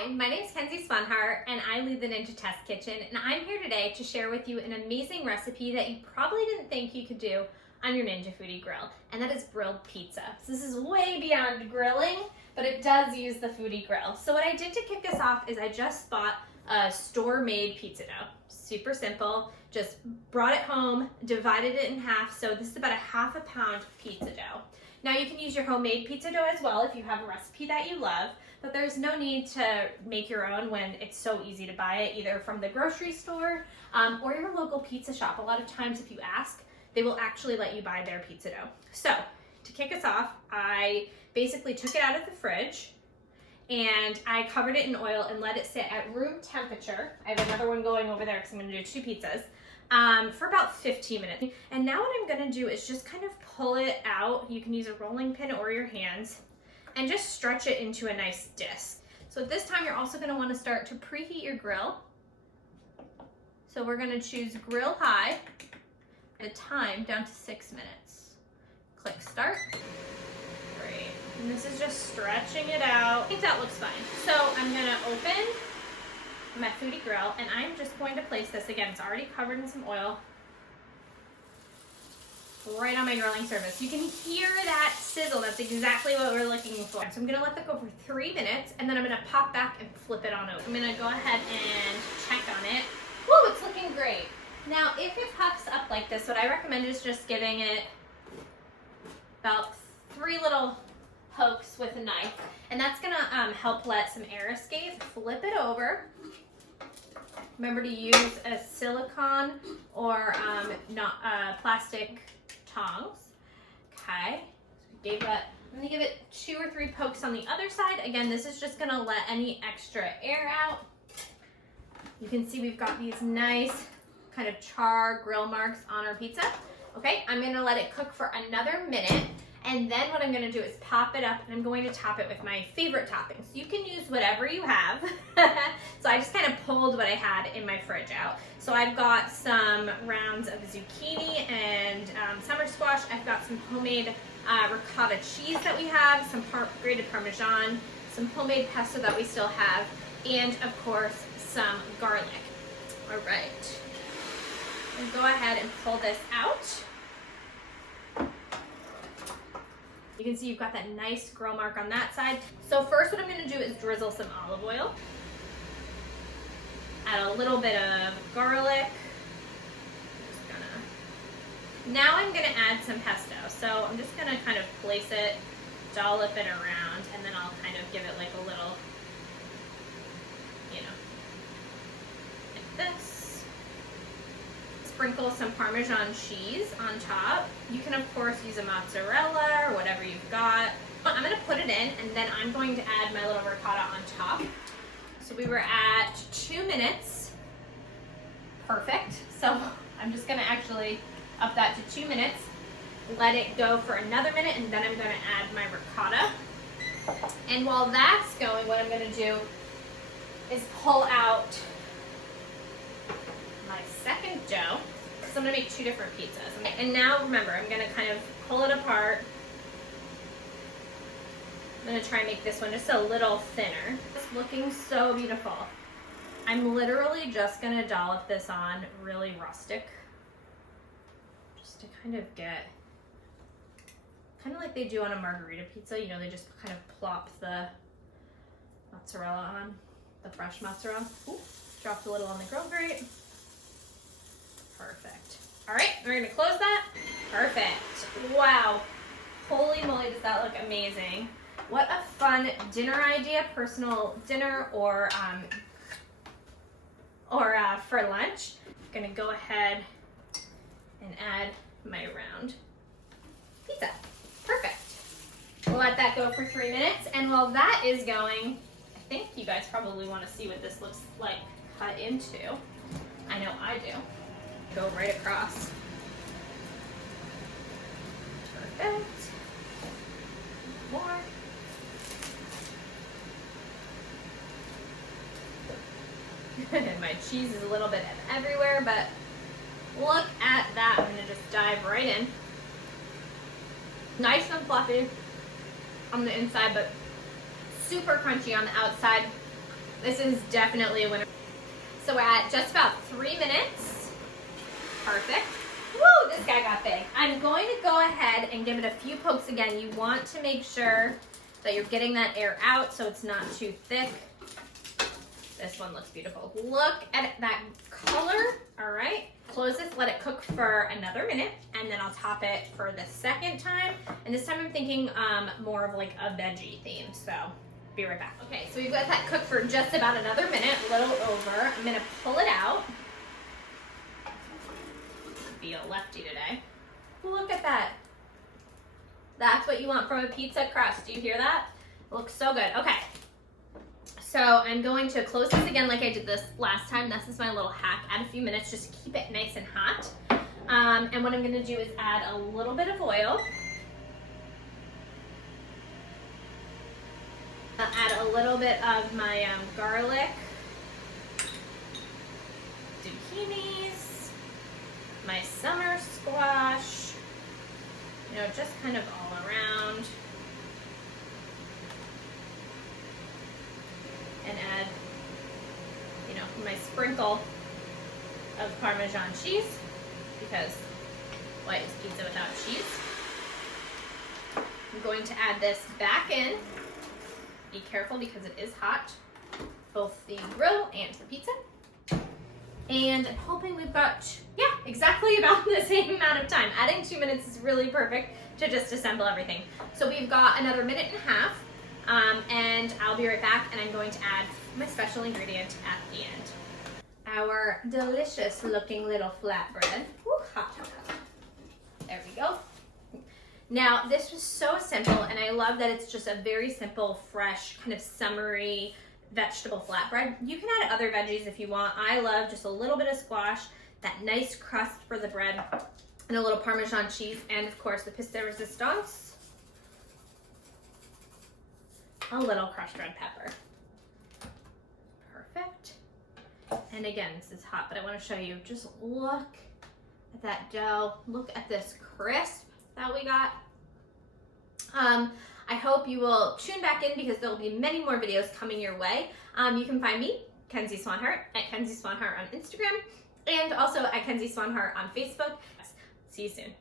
Hi, my name is Kenzie Swanhart and I lead the Ninja Test Kitchen, and I'm here today to share with you an amazing recipe that you probably didn't think you could do on your Ninja Foodi grill, and that is grilled pizza. So this is way beyond grilling, but it does use the Foodi Grill. So what I did to kick us off is I just bought a store-made pizza dough. Super simple, just brought it home, divided it in half, so this is about a half a pound pizza dough. Now you can use your homemade pizza dough as well if you have a recipe that you love, but there's no need to make your own when it's so easy to buy it either from the grocery store or your local pizza shop. A lot of times if you ask, they will actually let you buy their pizza dough. So to kick us off, I basically took it out of the fridge and I covered it in oil and let it sit at room temperature. I have another one going over there because I'm gonna do 2 pizzas. For about 15 minutes. And now what I'm gonna do is just kind of pull it out. You can use a rolling pin or your hands and just stretch it into a nice disc. So at this time, you're also gonna wanna start to preheat your grill. So we're gonna choose grill high, the time down to 6 minutes. Click start. Great. And this is just stretching it out. I think that looks fine. So I'm gonna open my Foodi Grill, and I'm just going to place this, again, it's already covered in some oil, right on my grilling surface. You can hear that sizzle. That's exactly what we're looking for. So I'm gonna let that go for 3 minutes, and then I'm gonna pop back and flip it on over. I'm gonna go ahead and check on it. Woo, it's looking great. Now, if it puffs up like this, what I recommend is just giving it about 3 little pokes with a knife, and that's gonna help let some air escape. Flip it over. Remember to use a silicone or plastic tongs. Okay, so I'm gonna give it 2 or 3 pokes on the other side. Again, this is just gonna let any extra air out. You can see we've got these nice kind of char grill marks on our pizza. Okay, I'm gonna let it cook for another minute. And then what I'm gonna do is pop it up, and I'm going to top it with my favorite toppings. You can use whatever you have. So I just kind of pulled what I had in my fridge out. So I've got some rounds of zucchini and summer squash. I've got some homemade ricotta cheese that we have, some grated Parmesan, some homemade pesto that we still have, and of course, some garlic. All right, and go ahead and pull this out. You can see you've got that nice grill mark on that side. So first what I'm gonna do is drizzle some olive oil. Add a little bit of garlic. Now I'm gonna add some pesto. So I'm just gonna kind of place it, dollop it around, and then I'll kind of give it like a little, like this. Sprinkle some Parmesan cheese on top. You can of course use a mozzarella or whatever you've got. I'm gonna put it in, and then I'm going to add my little ricotta on top. So we were at 2 minutes. Perfect. So I'm just gonna actually up that to 2 minutes, let it go for another minute, and then I'm gonna add my ricotta. And while that's going, what I'm gonna do is pull out my second dough. So I'm gonna make 2 different pizzas. And now remember, I'm gonna kind of pull it apart. I'm gonna try and make this one just a little thinner. It's looking so beautiful. I'm literally just gonna dollop this on really rustic, just to kind of get, kind of like they do on a margarita pizza, they just kind of plop the mozzarella on, the fresh mozzarella. Ooh, dropped a little on the grill grate. Perfect. All right, we're gonna close that. Perfect. Wow. Holy moly, does that look amazing. What a fun dinner idea, personal dinner or for lunch. I'm gonna go ahead and add my round pizza. Perfect. We'll let that go for 3 minutes, and while that is going, I think you guys probably wanna see what this looks like cut into. I know I do. Go right across. Perfect. More. My cheese is a little bit everywhere, but look at that. I'm gonna just dive right in. Nice and fluffy on the inside, but super crunchy on the outside. This is definitely a winner. So we're at just about 3 minutes. Perfect. Woo, this guy got big. I'm going to go ahead and give it a few pokes again. You want to make sure that you're getting that air out so it's not too thick. This one looks beautiful. Look at that color. All right. Close this, let it cook for another minute, and then I'll top it for the second time. And this time I'm thinking more of like a veggie theme, so be right back. Okay, so we've got that cooked for just about another minute, a little over. I'm gonna pull it out. Be a lefty today. Look at that. That's what you want from a pizza crust. Do you hear that? It looks so good. Okay. So I'm going to close this again like I did this last time. This is my little hack. Add a few minutes, just keep it nice and hot. And what I'm gonna do is add a little bit of oil. I'll add a little bit of my garlic, zucchinis, my summer squash, you know, just kind of all around. And add, you know, my sprinkle of Parmesan cheese, because what is pizza without cheese? I'm going to add this back in. Be careful because it is hot, both the grill and the pizza. And I'm hoping we've got, yeah, exactly about the same amount of time. Adding 2 minutes is really perfect to just assemble everything. So we've got another minute and a half. And I'll be right back, and I'm going to add my special ingredient at the end. Our delicious looking little flatbread. Woo, hot, hot, hot. There we go. Now, this was so simple, and I love that it's just a very simple, fresh, kind of summery vegetable flatbread. You can add other veggies if you want. I love just a little bit of squash, that nice crust for the bread, and a little Parmesan cheese, and of course the pièce de résistance. A little crushed red pepper. Perfect. And again, this is hot, but I want to show you, just look at that dough. Look at this crisp that we got. I hope you will tune back in because there will be many more videos coming your way. You can find me, Kenzie Swanhart, at Kenzie Swanhart on Instagram, and also at Kenzie Swanhart on Facebook. See you soon.